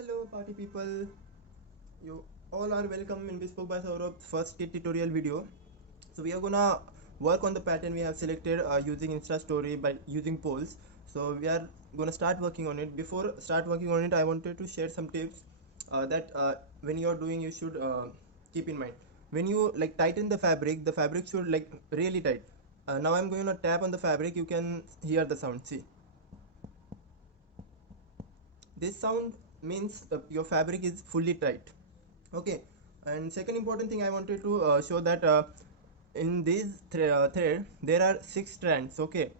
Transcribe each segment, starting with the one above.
Hello party people, you all are welcome in Bespoke by Saurabh first kit tutorial video. So we are gonna work on the pattern we have selected using Insta story by using polls. So we are gonna start working on it. Before start working on it, I wanted to share some tips that when you are doing you should keep in mind. When you like tighten the fabric should like really tight. Now I'm going to tap on the fabric, you can hear the sound, see. This sound means your fabric is fully tight. Okay, and second important thing I wanted to show that in this thread there are 6 strands. Okay,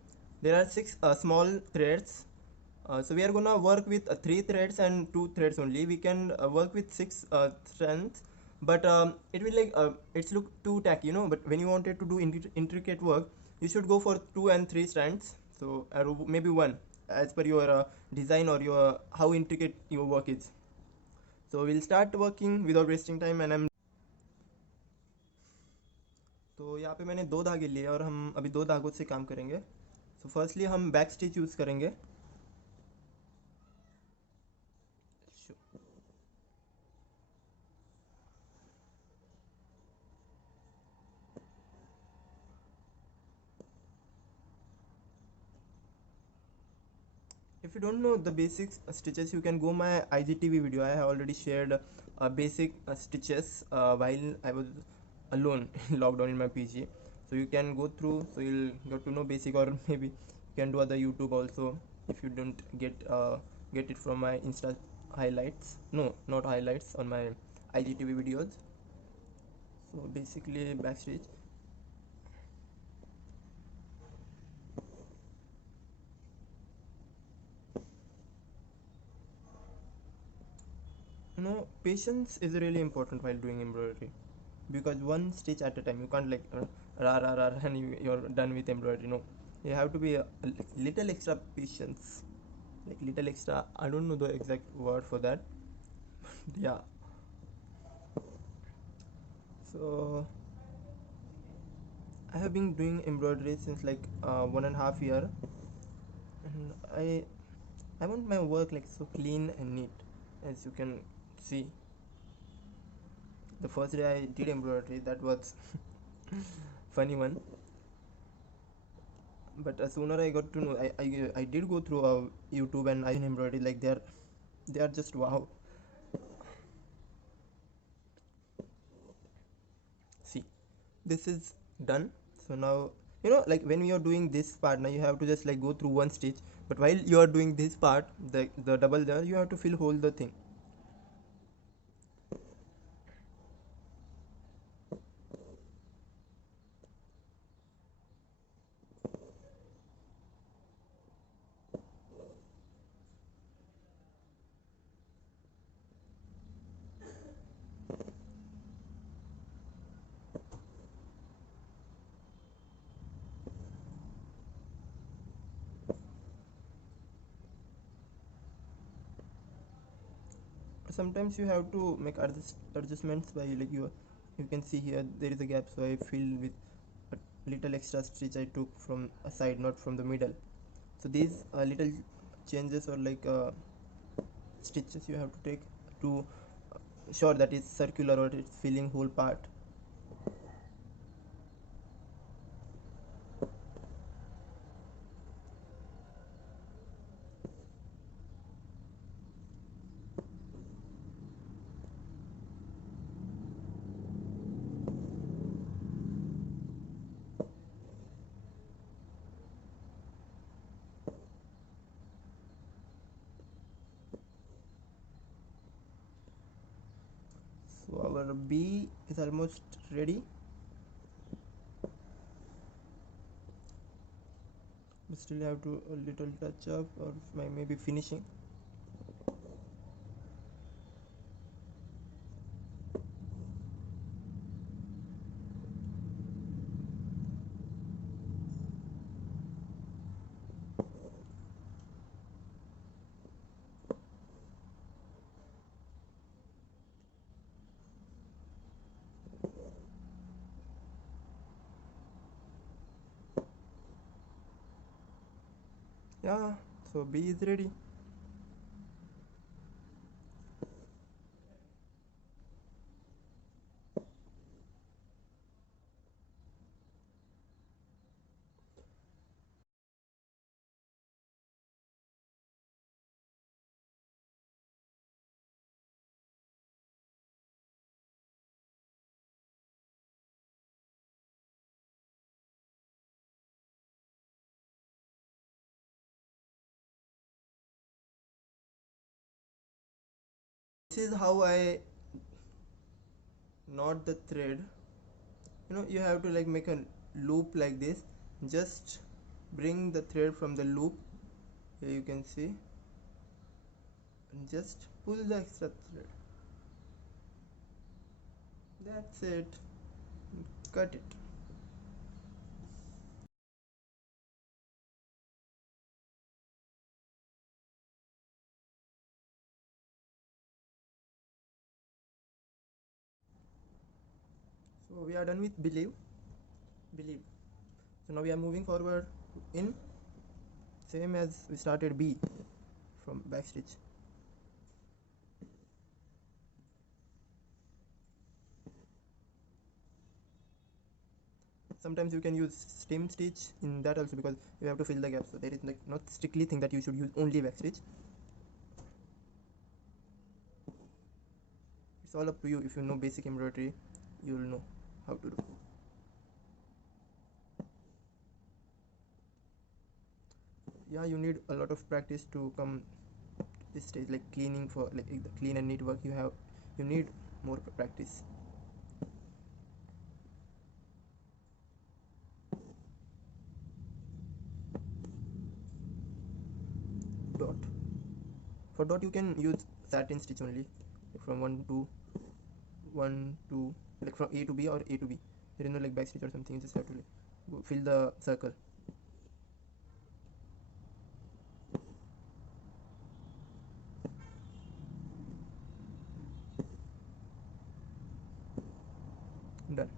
there are 6 small threads. So we are gonna work with 3 threads and 2 threads only. We can work with 6 strands, but it will like it's look too tacky, but when you wanted to do intricate work, you should go for 2 and 3 strands, so or maybe one, as per your design or your how intricate your work is. So we'll start working without wasting time and I'm तो यहाँ पे मैंने 2 धागे लिए और हम अभी 2 धागों से काम करेंगे. सो फर्स्टली हम बैक स्टिच यूज़ करेंगे. If you don't know the basic stitches, you can go my IGTV video. I have already shared basic stitches while I was alone in lockdown in my PG. So you can go through, so you'll get to know basic, or maybe you can do other YouTube also if you don't get it from my Insta highlights. No, not highlights, on my IGTV videos. So basically backstitch. Patience is really important while doing embroidery, because one stitch at a time, you can't like rah rah rah and you're done with embroidery. No, you have to be a little extra patience, like little extra, I don't know the exact word for that. Yeah. So I have been doing embroidery since like 1.5 year, and I want my work like so clean and neat. As you can see, the first day I did embroidery, that was funny one. But sooner I got to know, I did go through YouTube and I embroidery, like they are just wow. See, this is done. So now, like when you are doing this part, now you have to just like go through one stitch, but while you are doing this part, the double there, you have to fill whole the thing. Sometimes you have to make adjustments by like you can see here there is a gap, so I filled with a little extra stitch I took from a side, not from the middle. So these little changes or like stitches you have to take to sure that it's circular or it's filling whole part. So our B is almost ready, but still have to a little touch up or maybe finishing. Yeah, so B is ready. this is how I knot the thread. You have to like make a loop like this. Just bring the thread from the loop, here you can see, and just pull the extra thread. That's it. Cut it. So we are done with believe. So now we are moving forward in, same as we started B from backstitch. Sometimes you can use stem stitch in that also, because you have to fill the gap. So there is like not strictly thing that you should use only backstitch. It's all up to you. If you know basic embroidery, you will know how to do. Yeah, you need a lot of practice to come this stage, like cleaning, for like the clean and neat work. You need more practice. Dot. For dot you can use satin stitch only, like from 1 to like from A to B or A to B. There is no like back stitch or something. You just have to like fill the circle. Done.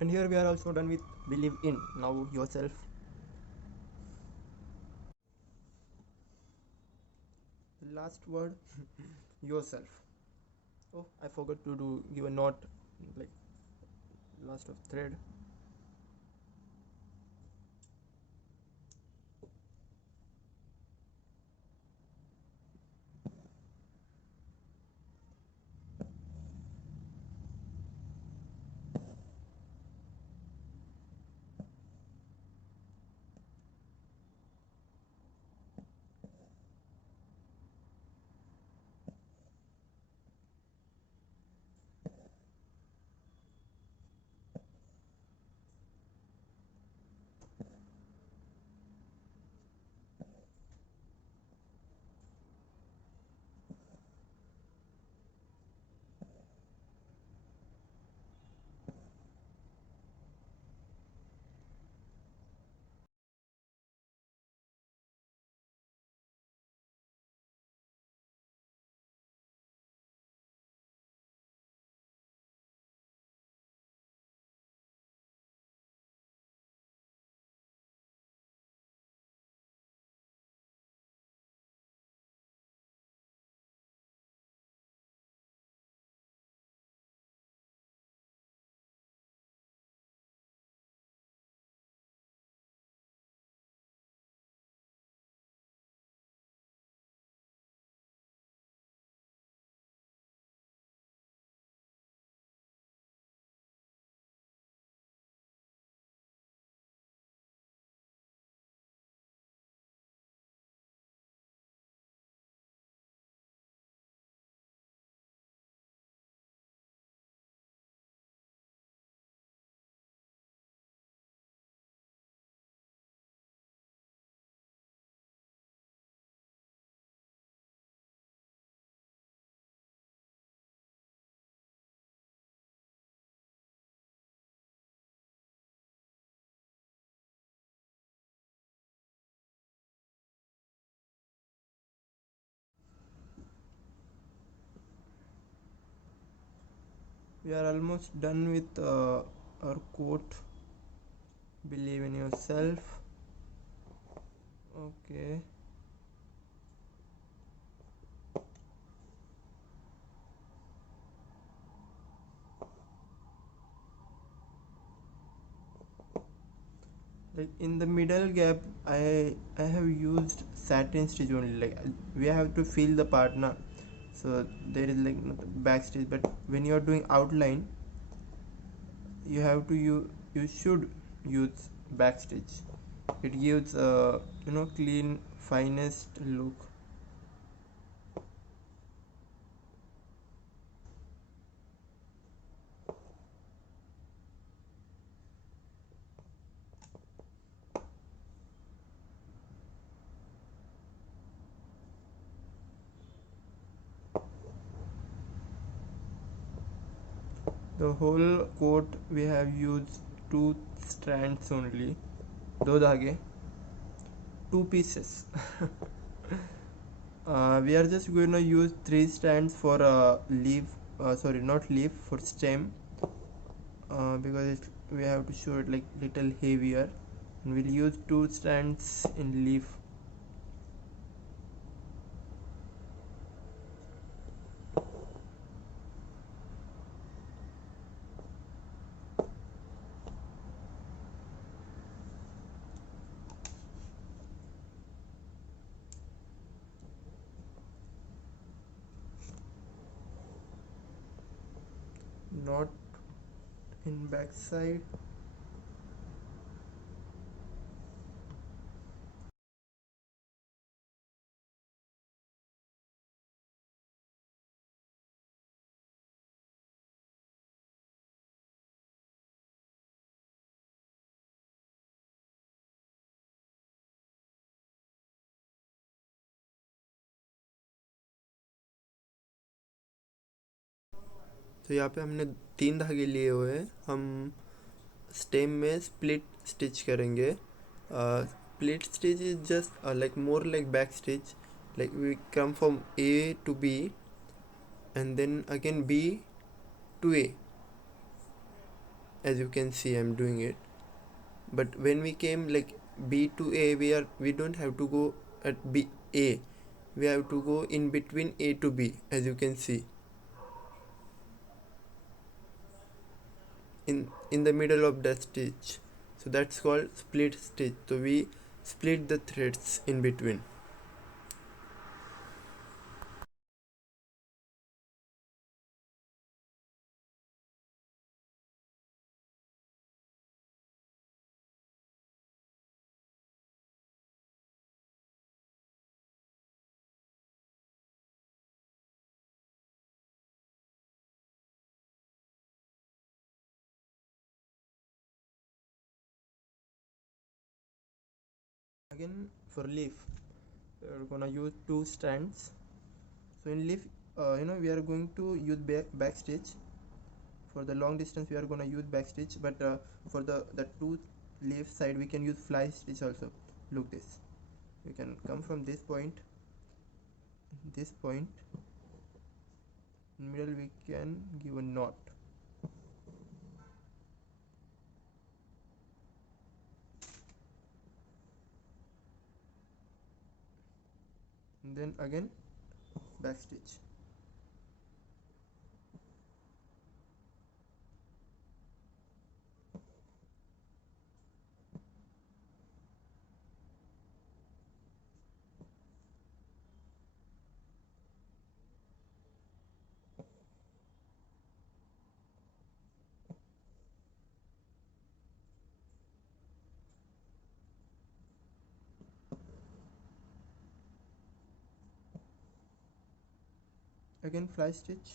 And here we are also done with believe in. Now yourself. Last word, yourself. Oh, I forgot to give a knot, like last of thread. We are almost done with our quote, believe in yourself. Okay. Like in the middle gap, I have used satin stitch only. Like we have to fill the partner, so there is like not back stitch. But when you are doing outline, you have to you should use back stitch. It gives clean finest look. The whole coat we have used two strands only. दो धागे, two pieces. We are just going to use three strands for leaf. Sorry, not leaf, for stem. Because we have to show it like little heavier. And we'll use two strands in leaf. Not in back side. तो यहाँ पे हमने तीन धागे लिए हुए हैं. हम स्टेम में स्प्लिट स्टिच करेंगे. Split stitch is just like more like back stitch. Like we come from A to B and then again B to A. As you can see, I'm doing it. But when we came like B to A, we don't have to go at B A. We have to go in between A to B, as you can see. In the middle of that stitch. So that's called split stitch. So we split the threads in between. Again for leaf, we're gonna use two strands. So in leaf, we are going to use back stitch. For the long distance we are gonna use back stitch, but for the two leaf side we can use fly stitch also. Look this, we can come from this point, in middle we can give a knot. And then again back stitch. Again fly stitch.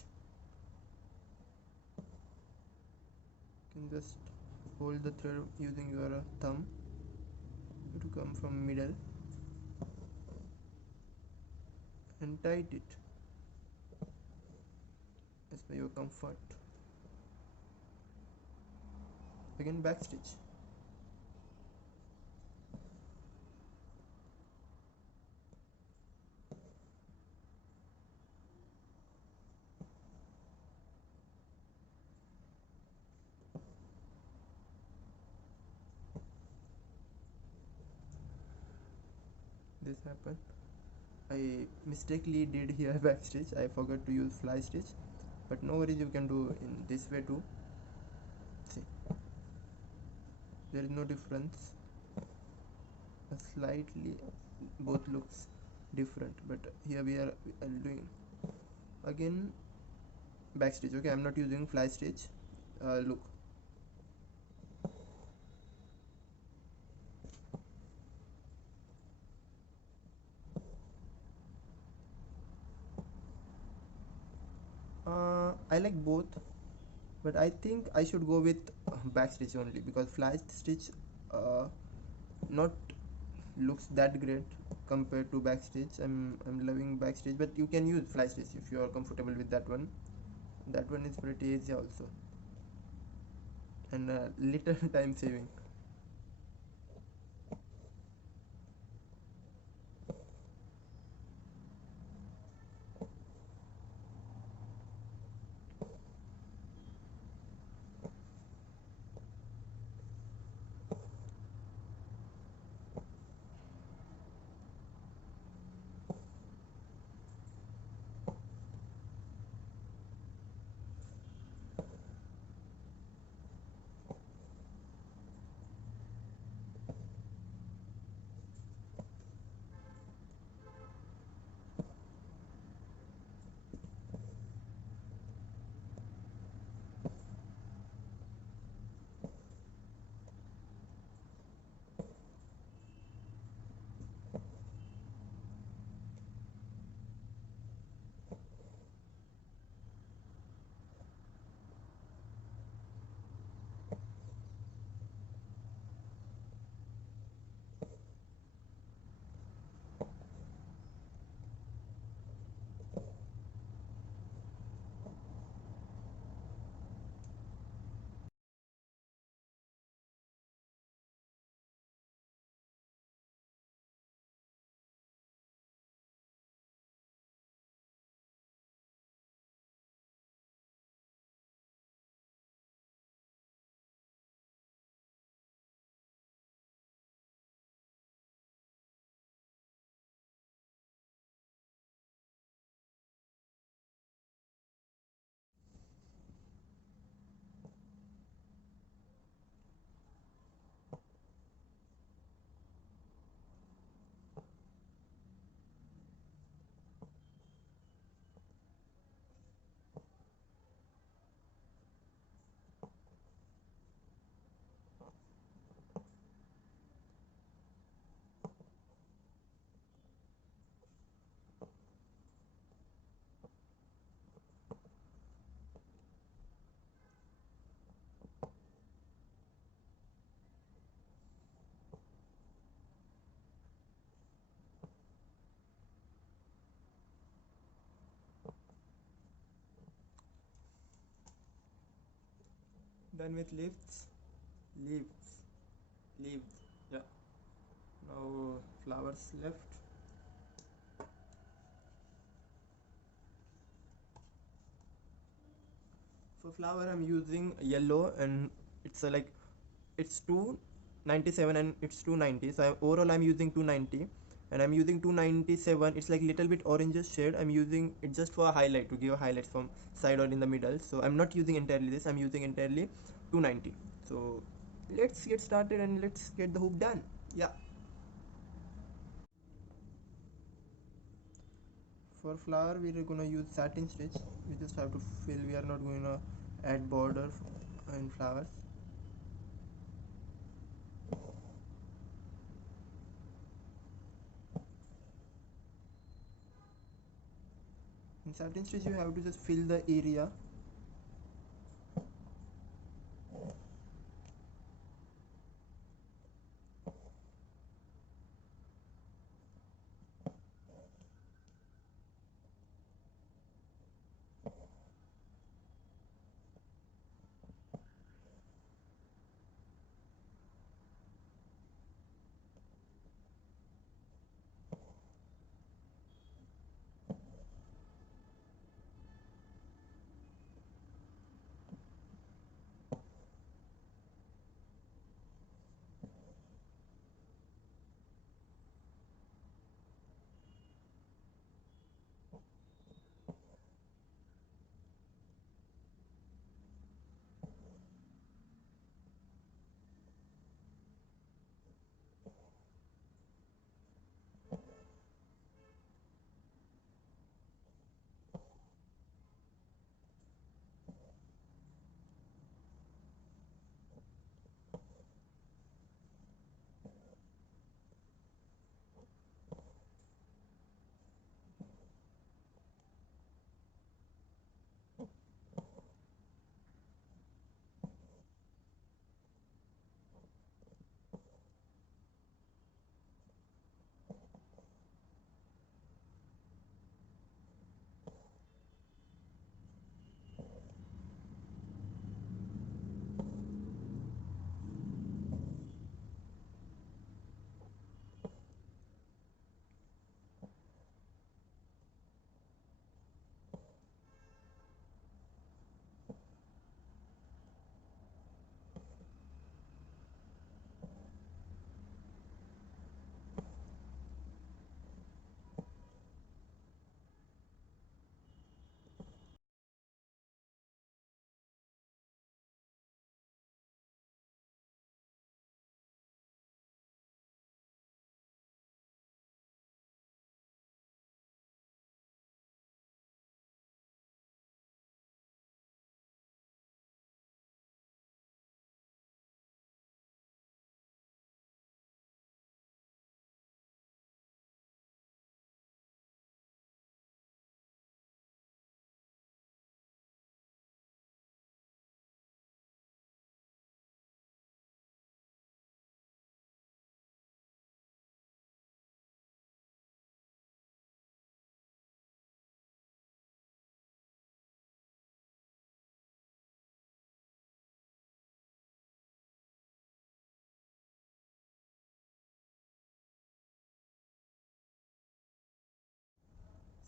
You can just hold the thread using your thumb to come from middle and tight it as per your comfort. Again back stitch. this happen. I mistakenly did here backstitch. I forgot to use fly stitch, but no worries, you can do in this way too. See, there is no difference. Slightly both looks different, but here we are doing again backstitch. Okay, I'm not using fly stitch. Look, I like both, but I think I should go with backstitch only, because fly stitch not looks that great compared to backstitch. I'm loving backstitch, but you can use fly stitch if you are comfortable with that one. That one is pretty easy also, and little time saving. Done with leaves leaves. Yeah, now flowers left. For flower I'm using yellow, and it's like it's 297 and it's 290, so overall I'm using 290, and I'm using 297. It's like little bit oranges shade. I'm using it just for a highlight, to give a highlight from side or in the middle, so I'm not using entirely this. I'm using entirely 290. So let's get started and let's get the hoop done. Yeah, for flower we're gonna use satin stitch. We just have to fill. We are not going to add border in flowers. In satin stitch you have to just fill the area.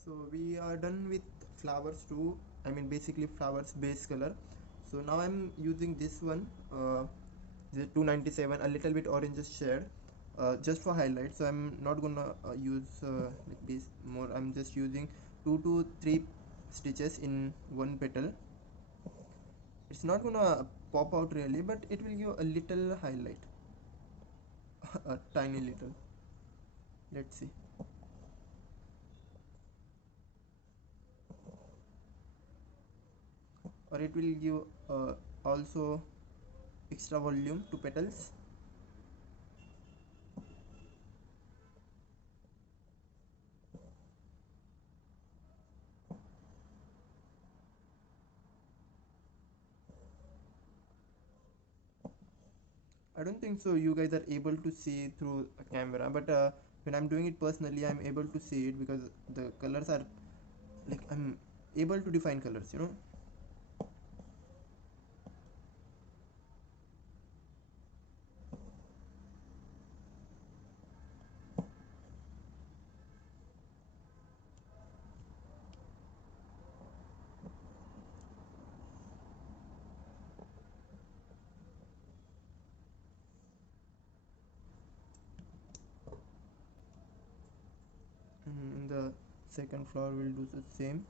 So we are done with flowers too. I mean basically flowers base color. So now I'm using this one, the 297, a little bit orange shade, just for highlight. So I'm not gonna use like this more. I'm just using 2 to 3 stitches in one petal. It's not gonna pop out really, but it will give a little highlight, a tiny little. Let's see. Or it will give also extra volume to petals. I don't think so you guys are able to see through a camera, but when I'm doing it personally, I'm able to see it because the colors are like I'm able to define colors, you know. In the second flower we'll do the same.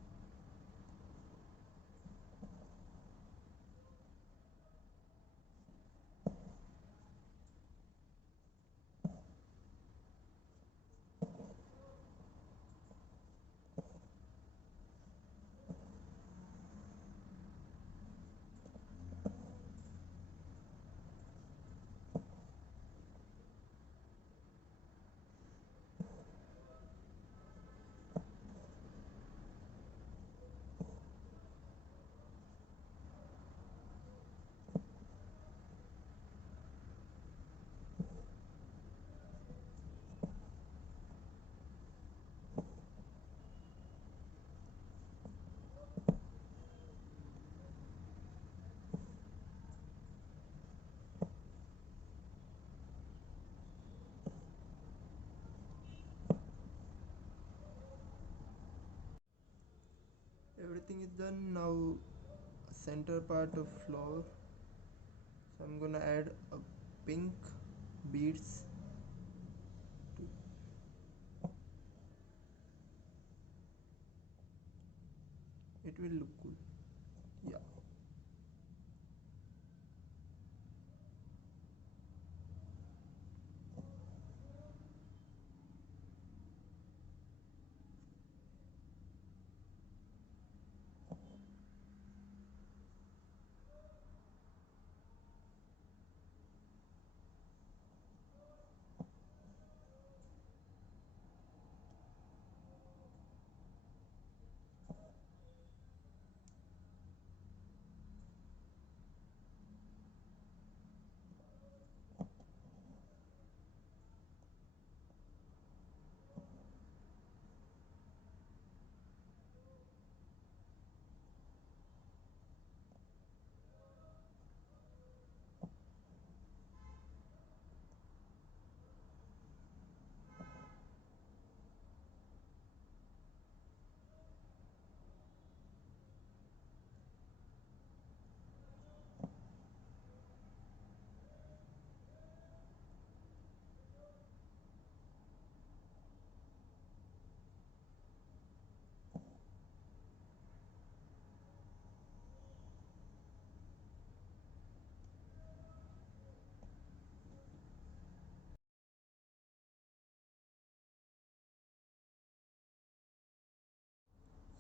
Everything is done now. Center part of flower, so I'm gonna add a pink beads. It will look cool. Yeah.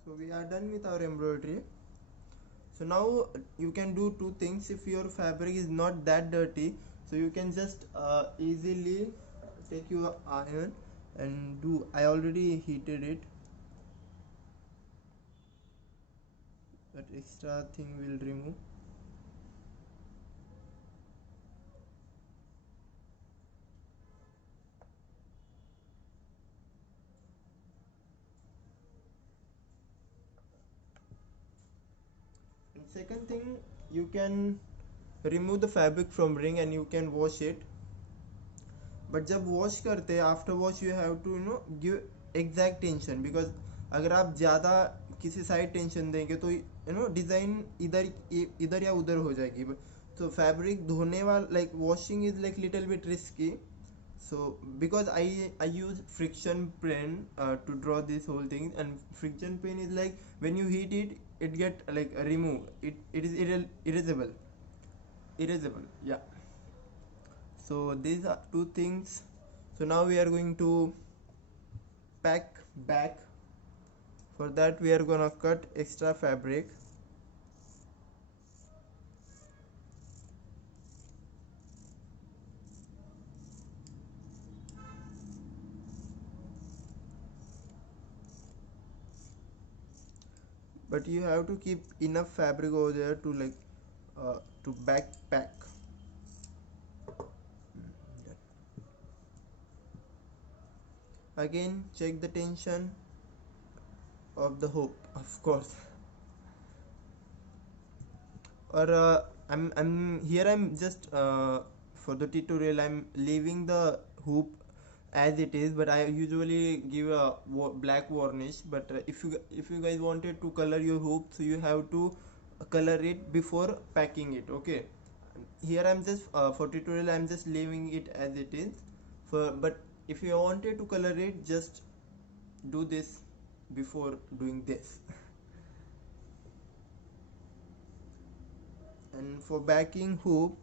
So we are done with our embroidery. So now you can do two things. If your fabric is not that dirty, so you can just easily take your iron and do. I already heated it. That extra thing will remove. And second thing, you can remove the fabric from ring and you can wash it. But जब wash करते हैं, after wash you have to give exact tension, because अगर आप ज़्यादा किसी side tension देंगे तो design इधर इधर या उधर हो जाएगी. तो फैब्रिक धोने वाला like washing is like little bit risky. So because I use friction pen to draw this whole thing, and friction pen is like when you heat it, it get like remove it is erasable, yeah. So these are two things. So now we are going to pack back. For that we are gonna cut extra fabric. But you have to keep enough fabric over there to like to backpack. Again check the tension of the hoop, of course. Or I'm just for the tutorial I'm leaving the hoop as it is, but I usually give a black varnish. But if you guys wanted to color your hoop, so you have to color it before packing it, okay. Here I'm just for tutorial I'm just leaving it as it is. But if you wanted to color it, just do this before doing this. And for backing hoop,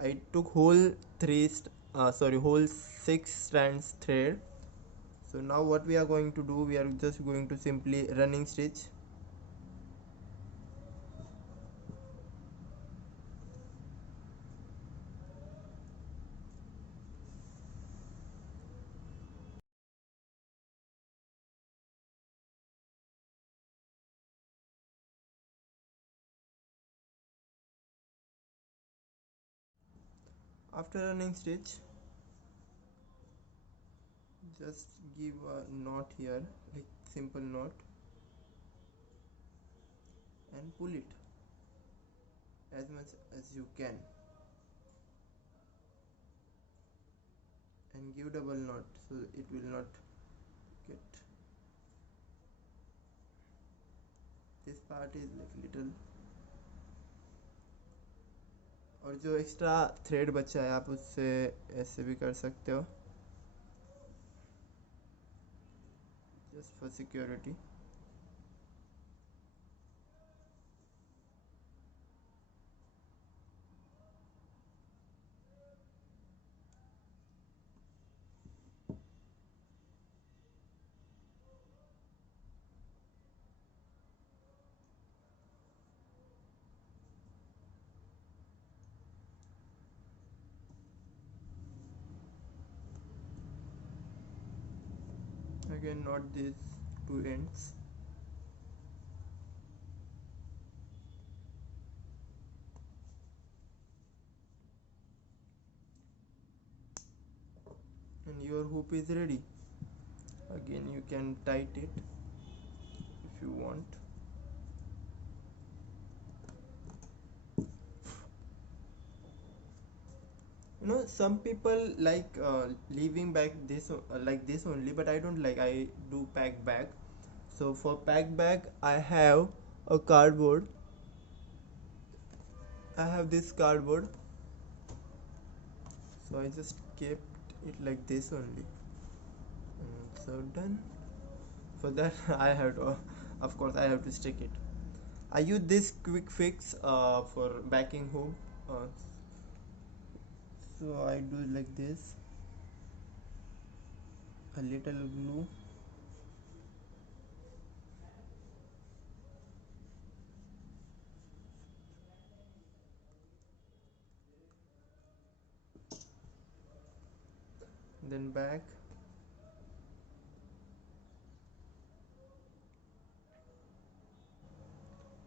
I took whole 6 strands thread. So now what we are going to do, we are just going to simply running stitch. After running stitch, just give a knot here, like simple knot, and pull it as much as you can, and give double knot so it will not get. This part is like little, और जो extra thread बचा है आप उससे ऐसे भी कर सकते हो, just for security. Again knot these two ends. And your hoop is ready. Again you can tight it if you want. Some people like leaving back this like this only, but I don't like. I do pack bag. So for pack bag I have a cardboard. I have this cardboard, so I just kept it like this only. So done. For that I have to, of course I have to stick it. I use this quick fix for backing hoop. So I do like this, a little glue, then back.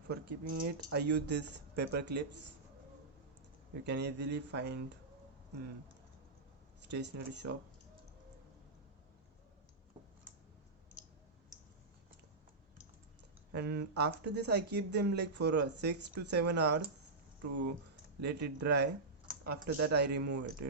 For keeping it I use this paper clips. You can easily find in stationery shop. And after this I keep them like for 6 to 7 hours to let it dry. After that I remove it.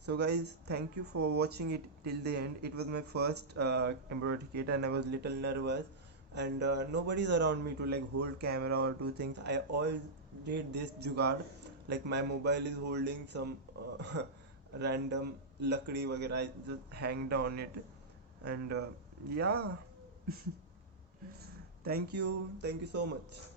So guys, thank you for watching it till the end. It was my first embroidery kit and I was little nervous, and nobody's around me to like hold camera or do things. I all did this jugaad, like my mobile is holding some random lakdi वगैरह. I just hanged on it, and yeah. Thank you so much.